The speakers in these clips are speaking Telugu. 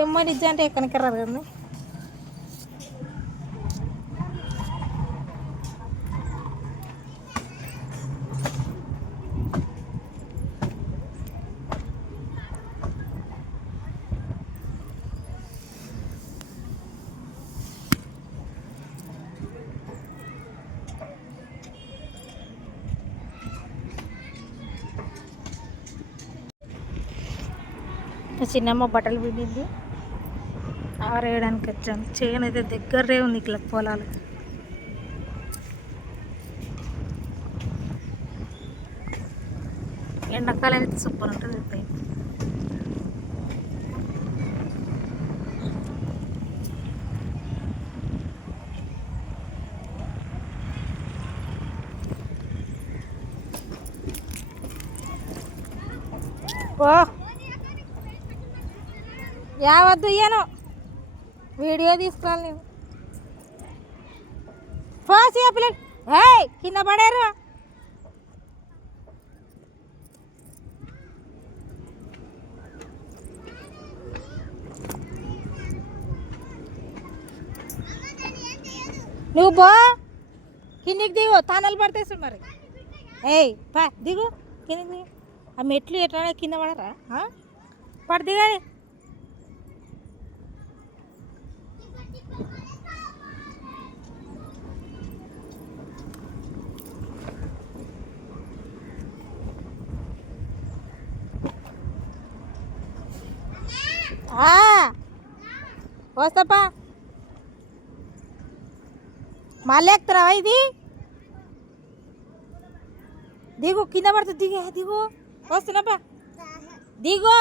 ఎమ్మ నిజం అంటే ఎక్కడికి రాదు కదా. చిన్నమ్మ బట్టలు పిండింది, ఆరేయడానికి వచ్చాను. చేయను అయితే దగ్గరే ఉంది ఇట్లా పొలాలు. ఎండాకాలం అయితే సూపర్ ఉంటుంది. ఇప్పుడు ఓ యావద్దు ఇయ్యను, వీడియో తీసుకోవాలి నేను. ఫాస్ట్ పిల్లలు కింద పడారు. నువ్వు పో కిందికి దిగు, తానాలు పడతాయి మరి. పా దిగు కిందికి దిగు. ఆ మెట్లు ఎట్లా కింద పడరా పడి దిగాలి. వస్తాపా మళ్ళీ ఎక్కుతారా ఇది. దిగు కింద పడుతుంది, దిగు దిగు. వస్తున్నాపా దిగు.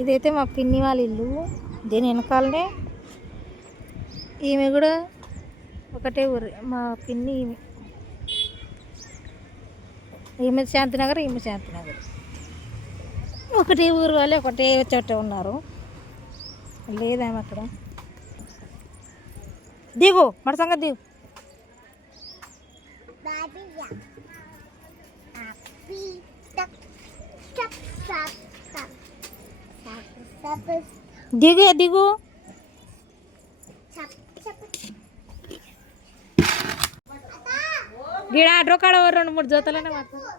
ఇదైతే మా పిన్ని వాళ్ళ ఇల్లు. దీని వెనకాలనే ఈమె కూడా ఒకటే ఊరు. మా పిన్ని ఈమె శాంతినగర్, ఈమె శాంతినగర్. ఒకటే ఊరు వాళ్ళు ఒకటే చోట ఉన్నారు. లేదేమో అక్కడ. దిగు మరి సంగతి దిగు. దిగు దిగు. గిడ ఆటో కాడ 2-3 జోతలనే మాట్లాడు.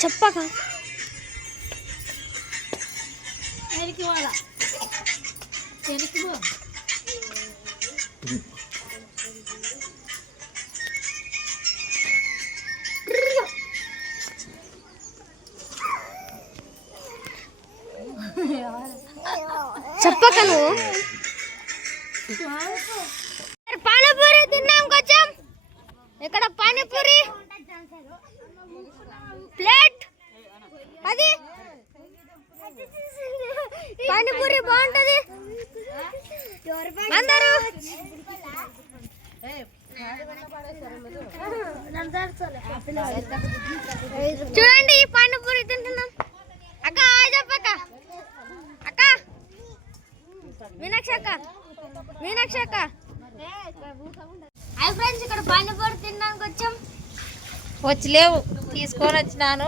చెప్పక వెనక్కి పోదా, వెనక్కి పో. చెప్పక నువ్వు. పానీపూరి తిన్నాం కొంచెం. ఇక్కడ పానీపూరి ప్లేట్ అది. పానీపూరి బాగుంటది అందరూ. చూడండి పానీపూరి తింటున్నాం. అక్క చెప్పక్క, అక్క మీనాక్షి అక్క, మీనాక్షి అక్క. హాయ్ ఫ్రెండ్స్, ఇక్కడ పానీపూరి తినడానికి వచ్చాం. వచ్చలేవు తీసుకొని వచ్చినాను.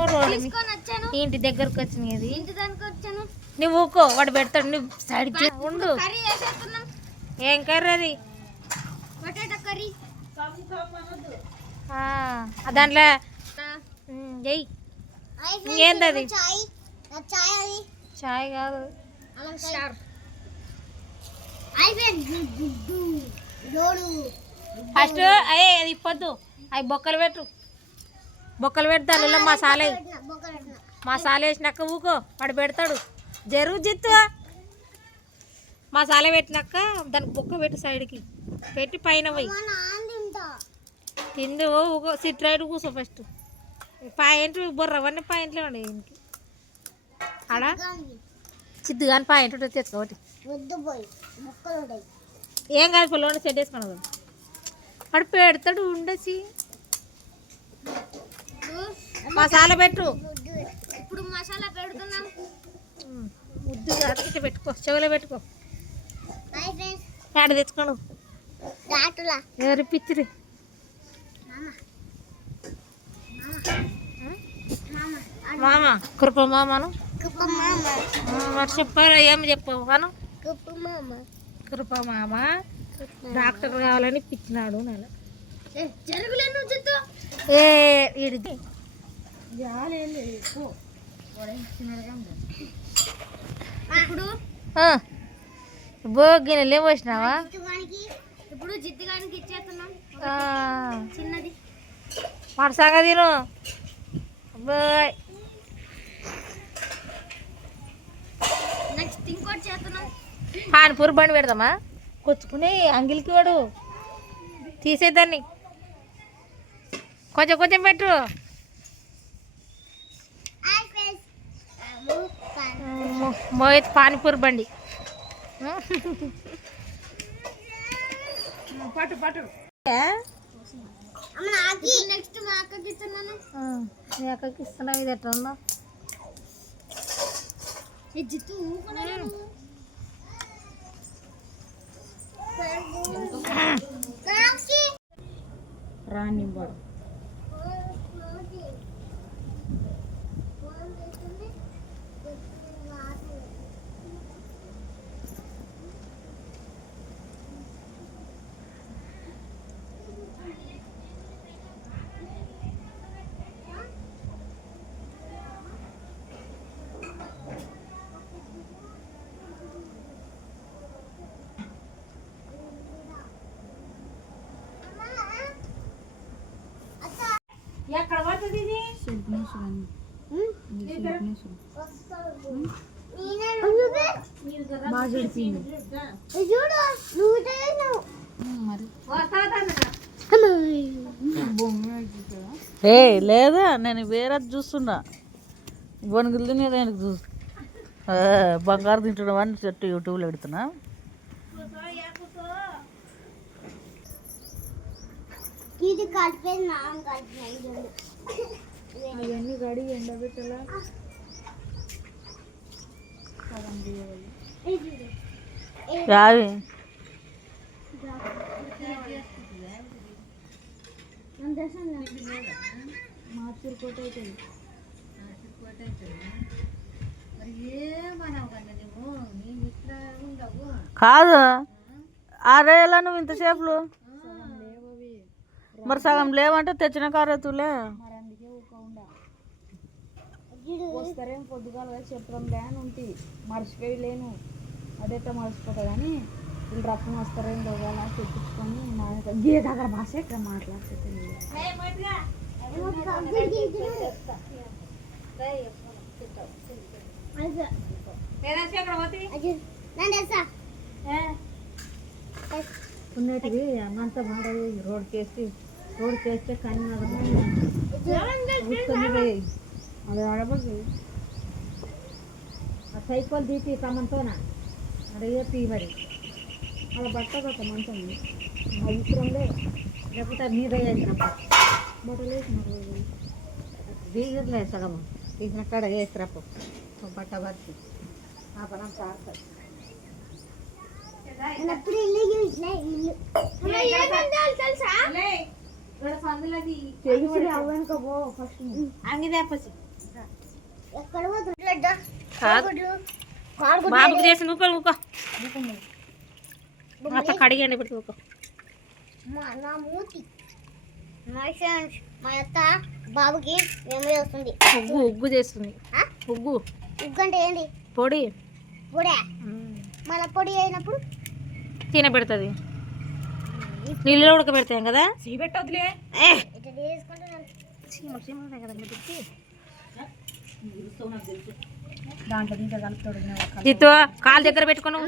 ఇంటి దగ్గరకు వచ్చినది. ఇంటి దగ్గరకు వచ్చాను. నువ్వు ఊకో, వాడు పెడతాడు. నువ్వు సైడ్ ఉండు. ఏం కర్రీ అది? కర్రీ దాంట్లో చెయ్యి. ఏంది అది? చాయ్ కాదు, ఫస్ట్ అయ్యే అది ఇప్పొద్దు. అవి బొక్కలు పెట్టు, బొక్కలు పెడతాను. ఇలా మసాలా వేసినాక ఊకో, వాడు పెడతాడు. జరుగు జిత్తు. మసాలా పెట్టినాక దానికి బొక్క పెట్టు, సైడ్కి పెట్టి పైన పోయి తిందు. ఊకో సిట్రైడ్ కూర్చో. ఫస్ట్ పాయింట్ బొర్ర అవన్నీ పాయింట్లే ఉండే ఇంటికి. ఆడ చిద్దు కానీ పాయింట్ ఉంటుంది, తెచ్చుకోబట్టి ఏం కాదు. పిల్లలు సెట్ వేసుకున్నావు, వాడు పెడతాడు. ఉండేసి మసాలా పెట్టు. ఇప్పుడు మసాలా పెడుతున్నాం. ఇటు పెట్టుకో, చెవులో పెట్టుకో. ఆడ తెచ్చుకోను ఎవరి పిచ్చిరి మామ కృప మామను మరి చెప్పారా ఏమి చెప్పావు మనం కృప మామ డాక్టర్ కావాలని పిచ్చినాడు నెల ఈడిది ఇప్పుడు గిన్నెలు ఏం పోసినావా ఇప్పుడు జిద్దుగానికి ఇచ్చేస్తున్నాం చిన్నది మరసాగా తిను బాయ్ నెక్స్ట్ ఇంకోటి చేస్తున్నాం పానీపూరి బండి పెడదామా కొచ్చుకుని అంగిలికి వాడు తీసేదాన్ని కొంచెం కొంచెం పెట్టు మోహిత్ పానీపూరి బండి పట్టు పట్టు నెక్స్ట్ మా అక్కకి ఇస్తున్నాను మీ అక్కకి ఇస్తున్నావు ఇది ఎట్లా ఉందో రానివ్వడు ఎక్కడ పడుతుంది ఇది ఏ లేదా నేను వేరే చూస్తున్నా బొనుగులు తినేదానికి చూసు బంగారు తింటున్నావు అని చెట్టు యూట్యూబ్లో పెడుతున్నా ఇది కలిపేది నాం కలిపిన అవన్నీ గడి ఎండబెట్టలా యావి కాదు ఆరేలా నువ్వు ఇంతసేపులు మరి సగం లేవంటే తెచ్చిన కారెత్తులే వస్తారేం పొద్దుగాల చెప్పడం లేని ఉంటుంది మర్చిపోయి లేను అదైతే మర్చిపోతా కానీ వీళ్ళు రకం వస్తారేం పోగాల తెప్పించుకొని నా గీత అక్కడ భాష ఇక్కడ మాట్లాడుతుంది ఉన్నటివి అన్నంతా మాడవి రోడ్కేసి కానీ అది ఆడబడి ఆ సైకిల్ తీసి తమంతోనా అడిగే తీ మరి అలా బట్టగా మంచం ఆ విషయంలో లేకపోతే మీద వేసినప్పుడు బట్టలు వేసినప్పుడు బీజర్లే సగం తీసిన కాడ వేసినప్పుడు బట్ట బట్టి ఆ పనం ప్రార్థన బాబుకి చేసి ఊకో మొత్తం కడిగండి ఇప్పుడు నా మూతి మా అత్త బాబుకి మెమరీ వస్తుంది ఉగ్గు చేస్తుంది ఉగ్గు అంటే ఏంటి పొడి పొడే మళ్ళీ పొడి అయినప్పుడు తినబెడుతుంది నీళ్ళు ఉడకబెడతాం కదా పెట్టవద్దులే దాంట్లో దీంట్లో కలుపుతాడు దీంతో కాలు దగ్గర పెట్టుకున్నావు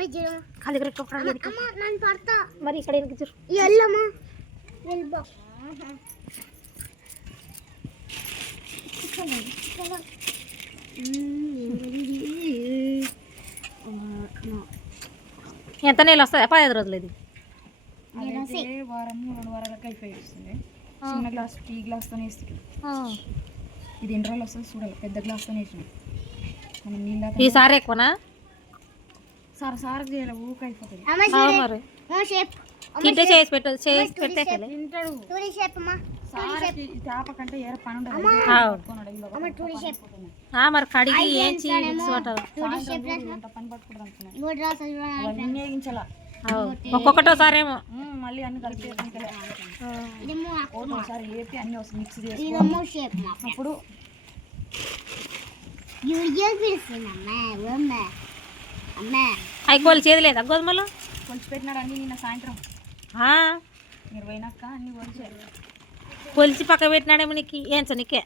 కాలు దగ్గర పడతా మరి ఇక్కడ ఎల్లమ్మా ఎంత నీళ్ళు వస్తుంది 15 రోజులు ఇది వారం 2 వారాలకు అయిపోయిస్తుంది చిన్న గ్లాస్ టీ గ్లాస్తో వేస్తుంది ఇది ఎన్ని రోజులు వస్తుంది చూడాలి పెద్ద గ్లాస్తో వేసిన మనం నీళ్ళ ఈసారి ఎక్కువనా సారకు చేయాలి ఊక అయిపోతుంది. అమ్మ ఆ, చూడే మరి షేప్ తింటే చేసి పెట్టదు చేసి పెట్టేకలే తింటాడు టూరీ షేప్ అమ్మ సారకి చేప కంటే ఏర పని ఉండదు. అమ్మ టూరీ షేప్ మరి కడిగి ఏంచి మిక్స్ పట్టాలి టూరీ షేప్ ఎంత పని పట్టుకుంటారు అనుకున్నాను. ఇంకోటి రాసా చూడండి అన్నీ వేయించాలా ఒక్కొక్కటోసారేమో మళ్ళీ అన్ని కలిపి ఇదేమో ఒకసారి వేపి అన్ని మిక్స్ చేసి ఇదేమో షేప్ మా అప్పుడు యూరియల్ పిలుస్తుంది అమ్మ అమ్మ అవి కోళ్ళు చేయలేదా గోధుమలు కొంచెం పెట్టినాడు అన్ని నిన్న సాయంత్రం ఆ, మీరు పోయినాక అన్ని కొంచెం కొలిచి పక్క పెట్టినాడేమో నీకు ఏంచ నీకే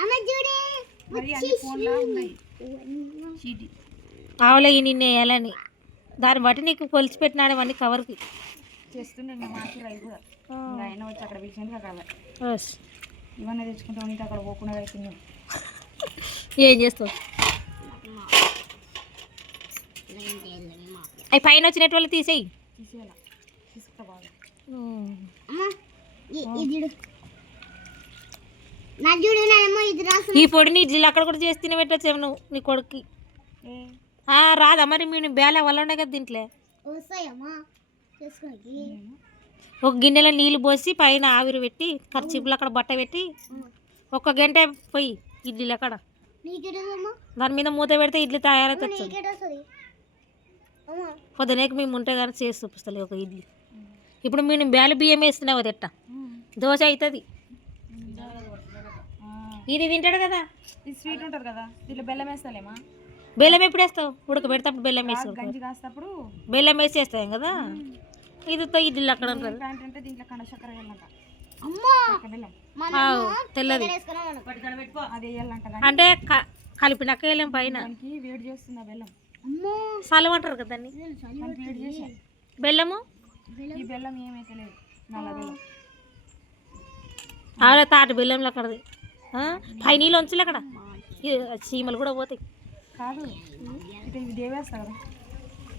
అమ్మ చూడే మరి అన్ని ఫోన్లా ఉన్నాయి చీటి ఆవులే నిన్ను వేయాలని దాన్ని బట్టి నీకు కొలిచి పెట్టినాడేమో కవర్కి చేస్తుండే ఇంకా మాకు రైలు కూడా ఇంకా ఆయన వచ్చి అక్కడ పిలిచింది అక్కడ ఓస్. ఇవన్నీ తెచ్చుకుంటాం ఇంకా అక్కడ పోకుండా అవుతుంది. ఏం చేస్తావు అవి పైన వచ్చినట్టు వాళ్ళు తీసేయి తీసేయాల తీసుకుంటా బాగా అమ్మ ఇది చూడు నా చూడు నేనేమో ఇది రాసు ఈ పొడిని ఇడ్లీలు అక్కడ కూడా చేసి తినబెట్టచ్చు నువ్వు నీ కొడుక్కి రాదా మరి మేము బేల వల్ల ఉండే కదా దీంట్లో వస్తాయమ్మా చేసుకోండి ఒక గిన్నెలో నీళ్ళు పోసి పైన ఆవిరి పెట్టి ఖర్చీపులు అక్కడ బట్ట పెట్టి ఒక గంట పోయి ఇడ్లీలు అక్కడ నీకేటమ్మా దాని మీద మూత పెడితే ఇడ్లీ తయారైతే నీకేట వస్తుంది అమ్మ పొద్దునేకి మేము ఉంటే కానీ చేసి చూపిస్తలే ఒక ఇడ్లీ ఇప్పుడు మేము బేల బియ్యం వేస్తున్నావు అది ఎట్ట దోశ అవుతుంది ఇది తింటాడు కదా ఇది స్వీట్ ఉంటుంది కదా దీంట్లో బెల్లం వేస్తాలేమా బెల్లం ఎప్పుడు వేస్తావు ఉడకబెడతాప్పుడు బెల్లం వేసి గంజి కాస్తప్పుడు బెల్లం వేసి వేస్తాం కదా ఇదితో ఇడ్లీలు అక్కడ ఉంటుంది ఏంటంటే దీంట్లో కండ చక్కెర వేయాలంట అమ్మా బెల్లం తెల్లది అది వేయాలంట అంటే కలిపినాక వెళ్ళాం పైన దానికి వేడి చేస్తుంది ఆ బెల్లం అమ్మో సలం అంటారు కదా దాన్ని దానికి వేడి చేసా బెల్లము ఈ బెల్లం ఏమైతే లేదు నల్ల బెల్లం ఆడ తాటి బెల్లంలో అక్కడది పై నీళ్ళు ఉంచలే అక్కడ చీమలు కూడా పోతాయి కాదు ఇటు ఇది దేవేస్తా కదా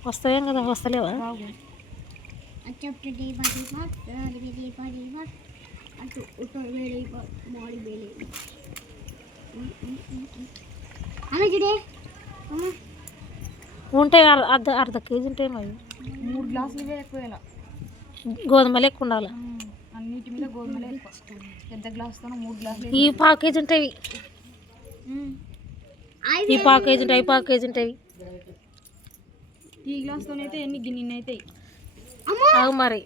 వస్తాయేం కదా వస్తలేవా బాగు అచ్చప్పు టీ పట్టి పట్ టీ పట్టి పట్ అటు ఉట్ట వేడి మాడి వేడి అమ్మ చూడే అమ్మ ఉంటాయి అర్ధ కేజీ ఉంటాయి మరి 3 గ్లాసులు ఇవే ఎక్కువ వేయాల గోధుమలు ఎక్కువ ఉండాలి అన్నిటి మీద గోధుమలే ఎక్కువ పెద్ద గ్లాసుతో 3 గ్లాసులు ఈ పావు కేజీ ఉంటాయి ఈ పావు కేజీ ఉంటాయి ఈ పావు కేజీ ఉంటాయి ఈ గ్లాస్తోనైతే ఎన్ని గిన్నె అవుతాయి ఆగు మరి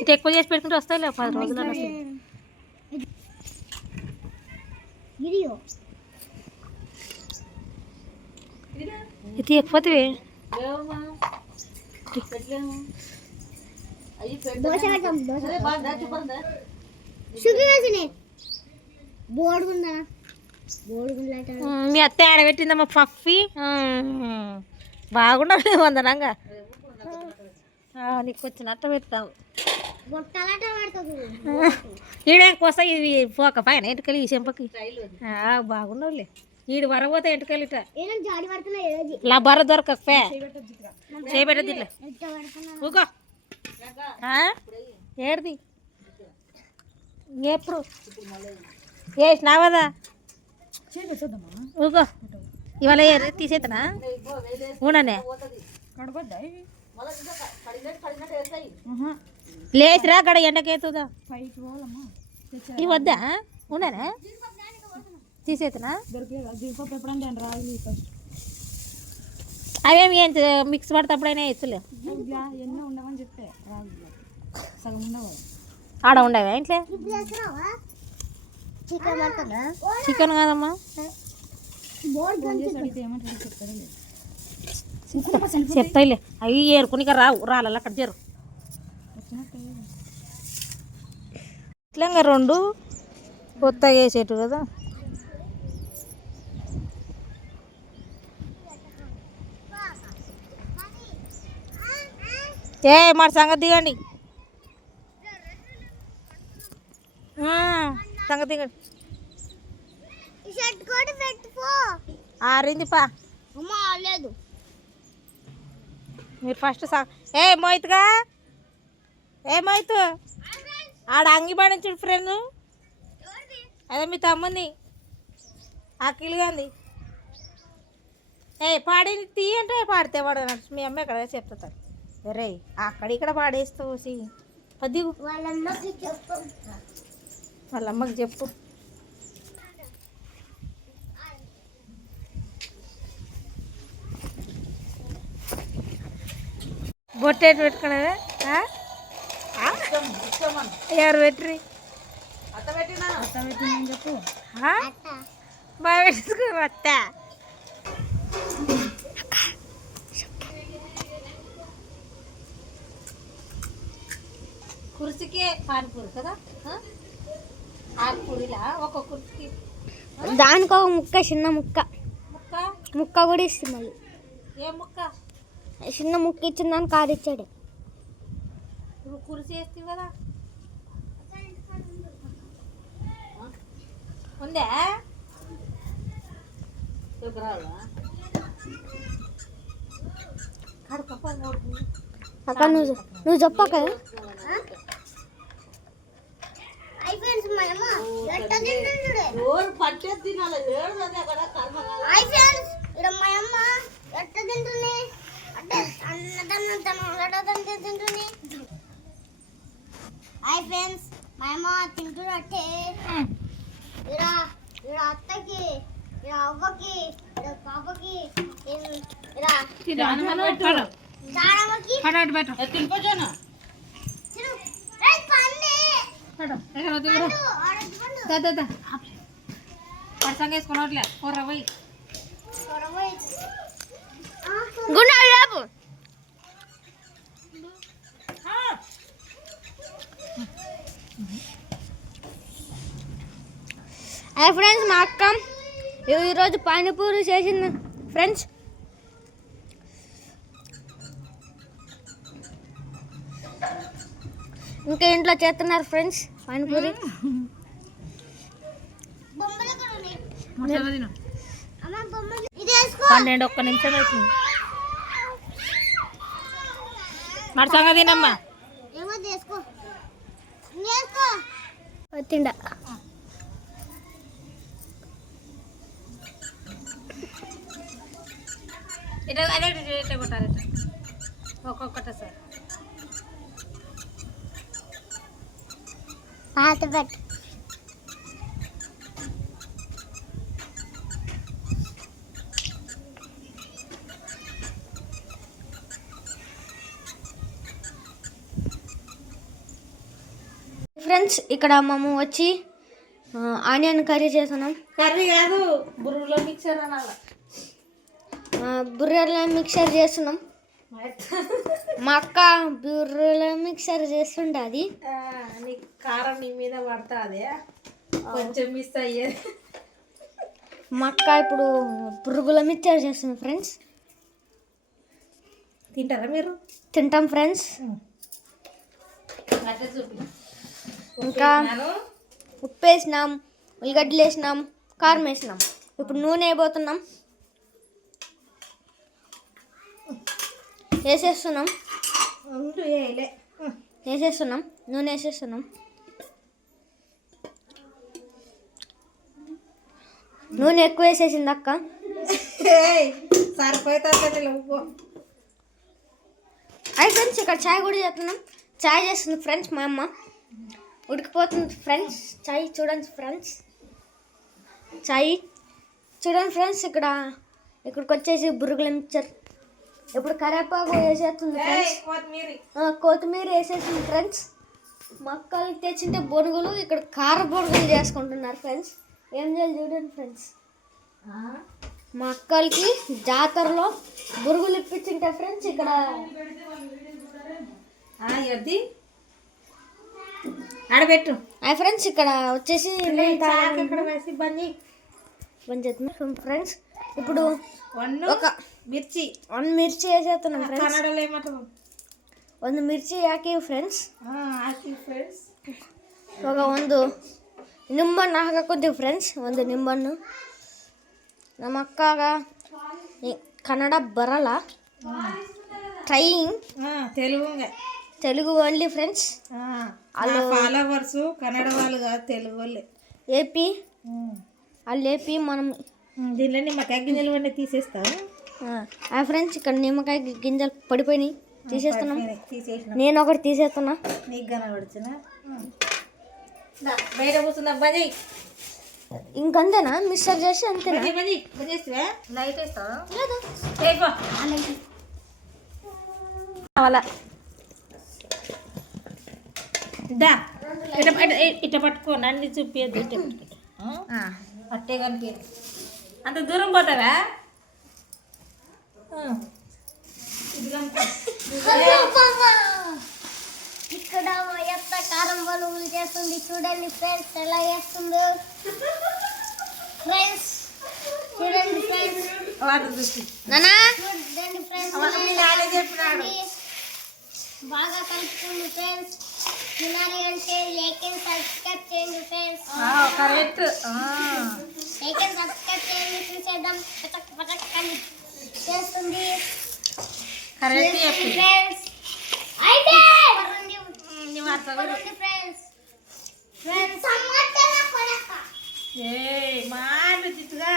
ఇటు ఎక్కువ చేసి పెట్టుకుంటే వస్తాయి 10 రోజులు వస్తాయి వీడియో ఇది ఎక్కువతే దోశ కట్టం దోశ షుగర్ వేసినే బోర్డు ఉందా బోర్డు ఉందా మీ అత్త ఆడబెట్టిందమ్మా పఫీ బాగుండాలి వందనంగా నీకు వచ్చినట్టు పెడతావు గొట్టాలట పడుతుంది ఈడకి వస్తాయి ఇవి పోక పైన ఎంటకలు ఈ చెంపకి బాగుండవులే ఈడు వరపోతే ఎంటకలు ఇట ఏదో జాడి పడుతున్నా ఏదో ఇలా బర దొరకపే చేయబెట్టదు ఇట్లా ఎట్ట పడుతున్నా ఊకో ఏడిది ఎప్పుడు వేసినావు కదా ఊకో ఇవాళ తీసేతనా ఉండనే కడగొద్దా ఇవి లేచిరా అక్కడ ఎండకేతుందా పైకి పోవాలమ్మా ఇవి వద్దా ఉండనే తీసేతనా దొరకలేదా జీడిపప్పు ఎప్పుడంటే అని రాగి ఫస్ట్ అవేమి ఏం మిక్స్ పడతప్పుడైనా ఎత్తులే ఎన్నో ఉండవని చెప్తే రాగి సగం ఉండవు ఆడ ఉండవా ఇంట్లో ఇప్పుడు చేస్తున్నావా చికెన్ పడుతుందా చికెన్ కాదమ్మా బోర్డు ఫోన్ చేసి అడిగితే ఏమంటారు చెప్తారు చెప్తాయిలే అవి ఏరుకుని రావు రాళ్ళ అక్కడ చేరు ఇట్లా ఇంకా 2 కొత్తగా వేసేటు కదా మరి సంగతి దిగండి సంగతి దిగండి షర్ట్ కూడా పెట్టుకో ఆరింది పా అమ్మ లేదు మీరు ఫస్ట్ మోయితుగా మోయితు ఆడ అంగి పడించుడు ఫ్రెండ్ అదే మీ తమ్ముంది అఖిల్ గాంధీ పాడి తీ అంటే పాడితే వాడు మీ అమ్మ ఎక్కడ చెప్తారు రే అక్కడ ఇక్కడ పాడేస్తావు పది వాళ్ళమ్మకి చెప్పు. వాళ్ళ అమ్మకి చెప్పు. బొట్టేటి పెట్టుకునేదే ఎవరు పెట్టిరి అత్త పెట్టిందని చెప్పు. బాగా పెట్టుకో అత్త. కుర్చీకే పానిపూరి కదా ఆకుపూరిలా ఒక కుర్చీకి దానికి ఒక ముక్క, చిన్న ముక్క ముక్క. ముక్క కూడా ఇస్తుంది మళ్ళీ. ఏ ముక్క? చిన్న ముక్క ఇచ్చిన దానికి కాదు ఇచ్చాడు. ఇప్పుడు కుర్చీ వేస్తావు కదా ఉందే అక్క నువ్వు చెప్పక. హాయ్ ఫ్రెండ్స్, మా అమ్మ తింటున్నట్టే అత్తకి, అవ్వకి, పాపకి, పర్సంగా వేసుకున్నట్లే కూర పోయి గుండాలు. హాయ్ ఫ్రెండ్స్, మా అక్క ఈరోజు పానీపూరి చేసింది ఫ్రెండ్స్. ఇంకా ఇంట్లో చేస్తున్నారు ఫ్రెండ్స్ పానీపూరి. 12 నిమిషం అవుతుంది. మరసంగా తినమ్మా. తిండ ఇట్లా అదే ఇట్లా కొట్టాలి ఒక్కొక్కట సార్. పాత పెట్ట ఫ్రెండ్స్, ఇక్కడ మేము వచ్చి ఆనియన్ కర్రీ చేస్తున్నాం. కర్రీ కాదు, బుర్రలో మిక్సర్ అనాలి. బుర్రెల మిక్సర్ చేస్తున్నాం. మా అక్క బుర్రెల మిక్సర్ చేస్తుంటుంది. నీకు కారం నీ మీద పడుతుంది, కొంచెం మిస్ అయ్యేది. మా అక్క ఇప్పుడు పురుగుల మిక్సర్ చేస్తుంది ఫ్రెండ్స్. తింటారా మీరు? తింటాం ఫ్రెండ్స్. ఇంకా ఉప్పు వేసినాం, ఉల్లిగడ్డలు వేసినాం, కారం వేసినాం. ఇప్పుడు నూనె వేయబోతున్నాం. వేసేస్తున్నాం నూనె వేసేస్తున్నాం. నూనె ఎక్కువ వేసేసింది అక్క. సరిపోతుంది. అయి ఫ్రెండ్స్, ఇక్కడ చాయ్ కూడా చేస్తున్నాం. చాయ్ చేస్తుంది ఫ్రెండ్స్ మా అమ్మ. ఉడికిపోతుంది ఫ్రెండ్స్ చాయ్. చూడండి ఫ్రెండ్స్, చాయ్ చూడండి ఫ్రెండ్స్. ఇక్కడికి వచ్చేసి బురుగుల మిక్చర్. ఇప్పుడు కరివేపాకు వేసేస్తుంది ఫ్రెండ్స్. కొత్తిమీర వేసేసింది ఫ్రెండ్స్. మా అక్కలు తెచ్చింటే బొరుగులు, ఇక్కడ కార బొరుగులు చేసుకుంటున్నారు ఫ్రెండ్స్. ఏం చేయాలి చూడండి ఫ్రెండ్స్. మా అక్కలకి జాతరలో బురుగులు ఇప్పించింటే ఫ్రెండ్స్ ఇక్కడ ఆడబెట్టు. ఫ్రెండ్స్ ఇక్కడ వచ్చేసి బంద్ చేస్తున్నాం ఫ్రెండ్స్. ఇప్పుడు ఒక మిర్చి 1 మిర్చి వేసేస్తున్నాం ఫ్రెండ్స్. కన్నడలో ఏమంటారు? 1 మిర్చి ಹಾಕಿ ಫ್ರೆಂಡ್ಸ್. ಇವಾಗ 1 ನಿಂಬಣ್ಣು ಹಾಕಕ್ಕೋತೀವಿ ಫ್ರೆಂಡ್ಸ್. 1 ನಿಂಬಣ್ಣು. ನಮ್ಮ ಅಕ್ಕಾಗ ಕನ್ನಡ ಬರಲ್ಲ, trying Telugu only friends. Followers Kannada వాళ్ళు కాదు, తెలుగు వాళ్ళే. ఏపీ వాళ్ళు ఏపీ. మనం దీనిలో నిమ్మకాయ గింజలు తీసేస్తాం. ఫ్రెండ్స్ ఇక్కడ నిమ్మకాయ గింజలు పడిపోయినాయి, తీసేస్తున్నాం. తీసేసిన నేను ఒకటి తీసేస్తున్నా. నీకు కనబడుచున బయట కూర్చున్నా బజీ ఇంకంతేనా? మిక్సర్ చేసి అంతేనా? బజీ బజేస్తా లైట్ వేస్తావా? లేదు. అలా దా ఇట్ట పట్టుకో, నన్ను చూపించద్దు. ఇట్ట పట్టుకో అట్టే కనిపి. అంత దూరం పోతావా? ఇక్కడ ఎత్త కారం బలుగులు చేస్తుంది, చూడండి ఫ్రెండ్స్ ఎలా చేస్తుందో. ఫ్రెండ్స్ చూడండి ఫ్రెండ్స్, నానా చూడండి ఫ్రెండ్స్, బాగా కలుపుతుంది ఫ్రెండ్స్. తినాలి అంటే లైక్ అండ్ సబ్స్క్రైబ్ చేయండి friends. Correct. Like and subscribe చేయండి. చూసేద్దాం పటక్ పటక్ అని చేస్తుంది కరెక్ట్ ఫ్రెండ్స్. అయితే ఫ్రెండ్స్ ఫ్రెండ్స్ మాట చిట్టుగా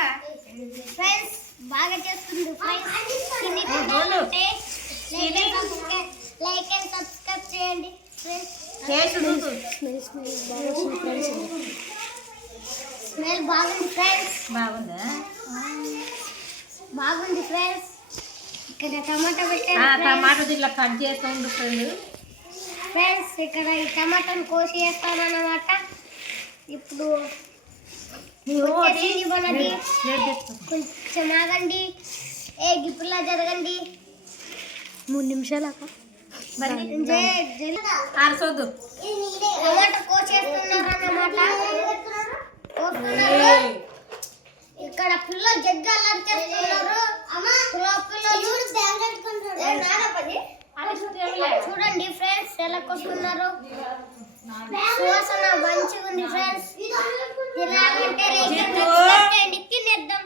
ఫ్రెండ్స్ బాగా చేస్తుంది లైక్ అండ్ సబ్స్క్రైబ్ చేయండి ఫ్రెండ్స్. స్మెల్ బాగుంది ఫ్రెండ్స్. బాగుందా? బాగుంది ఫ్రెండ్స్. ఇక్కడ టమాటా పెట్టాను టమాటా దీంట్లో కట్ చేస్తూ ఉండు ఫ్రెండ్స్. ఇక్కడ ఈ టమాటాను కోసి వేస్తామన్నమాట. ఇప్పుడు మనకి కొంచెం ఆగండి, గిప్పులా జరగండి. 3 నిమిషాలు చూద్దు. టమాటా కోసేస్తున్నారు అన్నమాట. ఇక్కడ పిల్లలు జగ్గు అల్లరి చేస్తున్నారు. చూడండి ఫ్రెండ్స్ ఎలా కొట్టున్నారు. సువాసన మంచిగా ఉంది ఫ్రెండ్స్. తినేద్దాం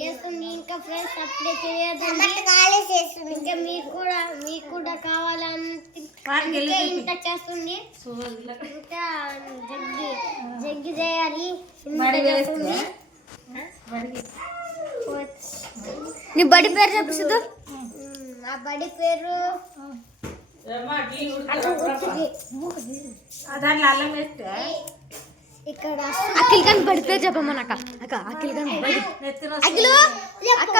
చేస్తుంది ఇంకా ఫ్రెండ్స్. అప్పుడే తెలియదండి, ఇంకా మీకు కూడా కావాలంటే ఇంత చేస్తుంది. ఇంకా జగ్గి చేయాలి. నీ బడి పేరు చెప్పు సిద్ధు. నా బడి పేరు దాంట్లో అల్లం వేస్తే ఇక్కడ అఖిల్ ఖాన్ బడి పేరు చెప్పమన్నక్క. అక్క అఖిల్ ఖాన్ బడి అక్క అక్క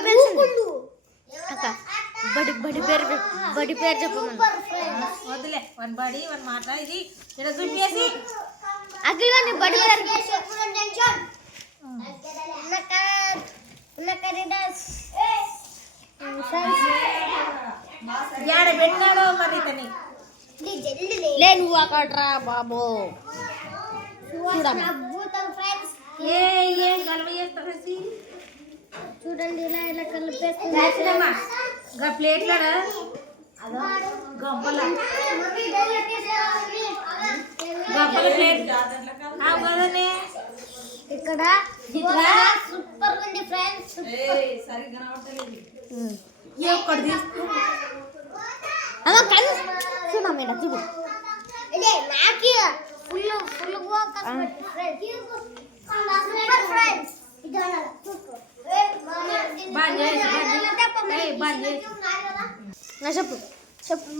బడి పేరు చెప్పమన్నా. వదిలే వన్ బడి వన్ మాట. ఇది ఇలా చూపేసి అఖిల్ ఖాన్ బడి పేరు పెట్టినాడో మరి ఇతని లే నువ్వు అక్కడ్రా బాబు. ఏం కలవ చేస్తాడు చూడండి ఇలా ఇలా కలిపేస్తున్నా. ప్లేట్లో గంపల ప్లేట్ కదనే. ఇక్కడ సూపర్ ఉంది ఫ్రెండ్స్. ఒక్కటి తీసుకో. చూడు నాకు ఫుల్ చెప్పు చెప్పు.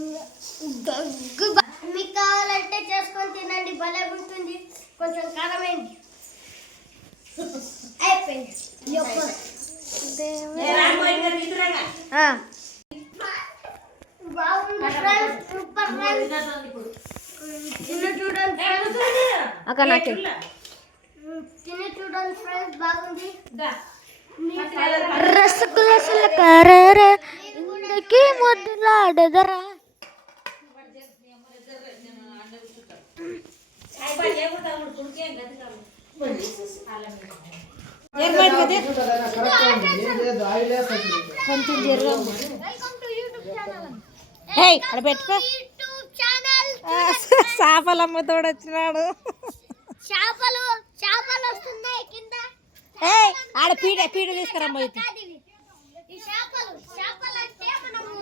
మీకు కావాలంటే చేసుకొని తినండి, భలే ఉంటుంది. కొంచెం కారమైంది అయిపోయింది. బాగుంది ఫ్రెండ్స్, సూపర్ ఫ్రెండ్స్. తిని చూడండి అక్క, నాకు తిని చూడండి ఫ్రెండ్స్, బాగుంది. రసగుల్లల కరర ఇందుకి ముద్దులాడదరా. కొంచెం జరగ పెట్టుకో. చేపలు అమ్మతోడు వచ్చినాడు. చేపలు వస్తున్నాయి కింద. ఆడ పీడ తీసుకురమ్మ. ఈ చేపలు అంటే మనము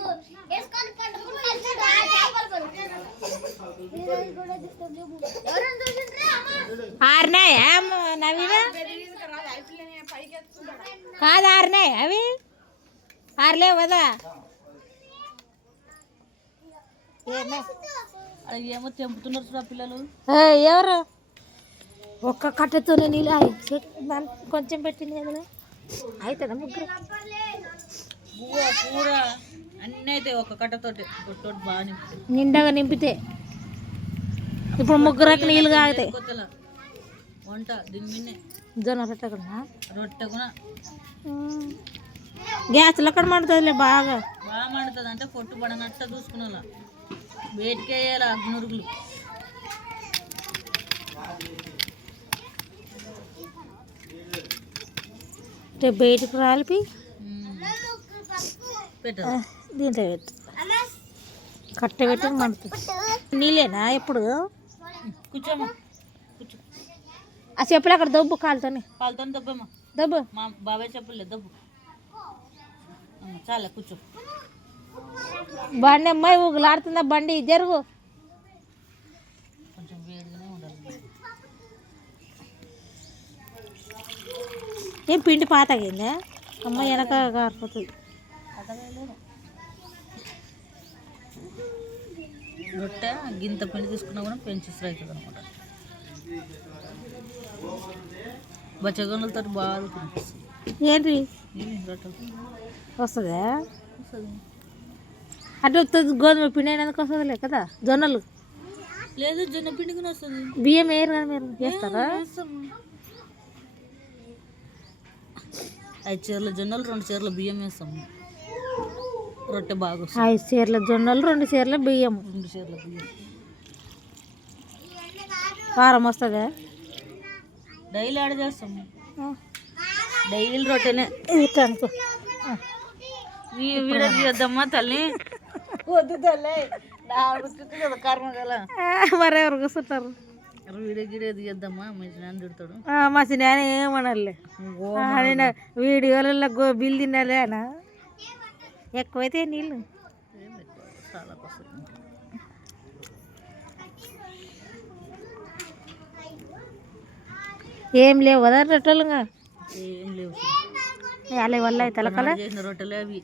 వేసుకొని పట్టుకుంటాం చూడు, ఆ చేపలు. ఆరినాయా నవీన? కాదు ఆరినాయి అవి. ఆరలేవు కదా ఏమో తెంపుతున్నారు చూడ పిల్లలు. ఎవరు ఒక్క కట్టెతోనే నీళ్ళు కొంచెం పెట్టింది కదా అవుతుందా ముగ్గురు కూర అన్నీ అయితే ఒక కట్టతోటి కొట్టోటి బాగా నిండగా నింపితే ఇప్పుడు ముగ్గురకు నీళ్ళు కాగుతాయి. వంట దీని మీదే జొన్న రొట్టె కూడా రొట్టె కూడా గ్యాస్లో అక్కడ మండుతుందిలే బాగా బాగా మండుతుంది. అంటే పొట్టు పడనట్ట చూసుకునేలా వేటికి వేయాలి అగ్నురుగులు. బయటికి రాలిపి పెట్టాలి దీంట్లో పెట్టు కట్టె పెట్టి మండుతుంది. నీళ్ళేనా ఎప్పుడు కూర్చోమ్మా కూర్చో. ఆ చెప్పులు అక్కడ దబ్బు కాలుతోనే పాలతో దబ్బమ్మా దబ్బు మా బాబాయ్ చెప్పులే దబ్బు. చాలా కూర్చో. బండి అమ్మాయి ఊగులాడుతుందా బండి జరుగు. కొంచెం వేడిగానే ఉండాలి. ఏం పిండి పాతగిందా అమ్మాయి వెనక కారిపోతుంది. రొట్టె గింత పిండి తీసుకున్నా కూడా పెంచేస్తారు అవుతుంది అనమాట. బచ్చగొన్నలతో బాగా తినిపిస్తుంది. ఏంటి రొట్టె వస్తుందా అటు వస్తుంది. గోధుమ పిండి అయినందుకు వస్తుందిలే కదా. జొన్నలు లేదు జొన్న పిండి కూడా వస్తుంది. బియ్యం వేయరు కదా మీరు చేస్తారా? 5 చీరల జొన్నలు 2 చీరల బియ్యం వేస్తాము. రొట్టె బాగా వస్తుంది. 5 చీరల జొన్నలు 2 చీరల బియ్యం 2 చీరల బియ్యం కారం వస్తుందా? డైలీ ఆడ చేస్తాము. డైలీ రొట్టెనే అనుకో వీడియో తీద్దామా తల్లి? వద్దు తల్లి కదా కర్మ గల. మరెవరు కూర్చుంటారు? వీడియో గిడియో తీద్దామా మంచి నాన్న తిడతాడు. మా సినిమా ఏమనాలి నేను వీడియోలలో బిల్ తినాలేనా ఎక్కువైతే నీళ్ళు చాలా కష్టం. ఏం లేవు కదా రొట్టెలుగా ఏం లేవు వాళ్ళ వల్ల అయితే చేసిన రొట్టెలే అవి.